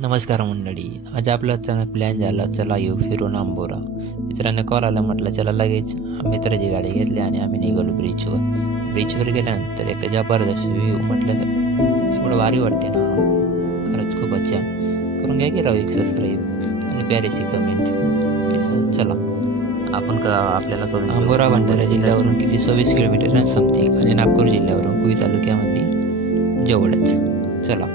नमस्कार मंडळी. आज आपला अचानक प्लॅन झाला, चला येऊ फिरून आंबोरा. मित्रांनी कॉल आला, म्हटलं चला. लगेच मित्राची गाडी घेतली आणि आम्ही निघालो ब्रिजवर गेल्यानंतर एक जबरदस्त व्ह्यू. म्हटलं एवढं भारी वाटते ना, खरंच खूप अच्छा. करून घ्या की राव एक सबस्क्राईब आणि प्यारीची कमेंट. चला आपण आपल्याला करून आंबोरा भंडारा जिल्ह्यावरून किती 26 किलोमीटर समथिंग आणि नागपूर जिल्ह्यावरून कुई तालुक्यामध्ये जवळच. चला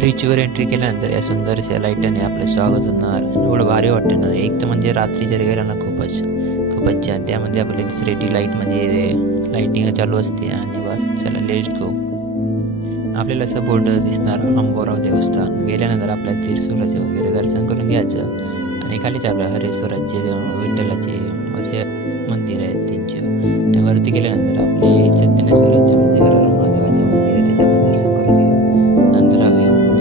ब्रिजवर एंट्री केल्यानंतर या सुंदरशा लाईटाने आपलं स्वागत होणार. एवढं भारी वाटतं ना. एक तर म्हणजे रात्री जर गेला ना खूपच छान. त्यामध्ये आपल्याला रेडी लाईट म्हणजे लाईटिंग चालू असते आणि बस चला लेट्स गो. आपल्याला असं बोर्ड दिसणार आंबोरा देवस्थान. गेल्यानंतर आपल्याला तिरसुराचे वगैरे दर्शन करून घ्यायचं आणि खालीच आपल्या हरेश्वराचे विठ्ठलाचे असे मंदिर आहेत त्यांचे. आणि वरती गेल्यानंतर आपले सत्यनेश्वराचे मंदिर, महादेवाचे मंदिर आहे, त्याचे पण दर्शन करून घ्या. नंतर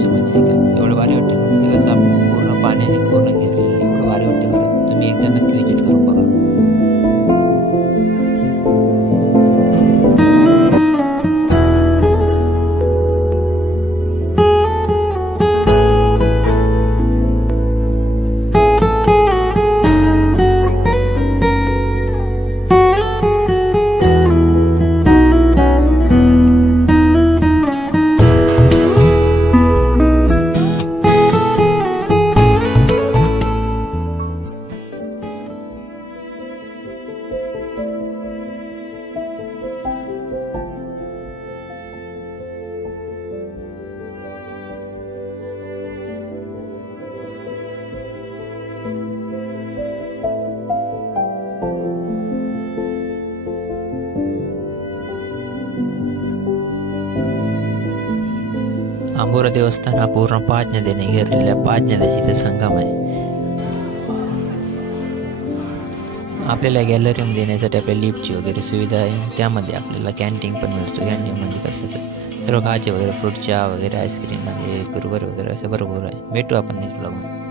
मजा घेऊ. एवढं भारी वाटते ना, म्हणजे कसं आपण पूर्ण पाण्याने पूर्ण घेरलेलं. एवढं भारी वाटते खरं. तुम्ही एकदा नक्की विजिट करून बघा. आंबोरा देवस्थान हा पूर्ण 5 नद्याने घेरलेल्या 5 नद्याची इथे संगम आहे. आपल्याला गॅलरीमध्ये देण्यासाठी आपल्या लिफ्टची वगैरे सुविधा आहे. त्यामध्ये आपल्याला कॅन्टीन पण मिळतो. कॅन्टीन म्हणजे कसं सर्व खायचे वगैरे, फ्रूट चहा वगैरे, आईस्क्रीम म्हणजे कुरकुरे वगैरे असं भरपूर आहे. भेटू आपण नेक्स्ट ब्लॉगमध्ये.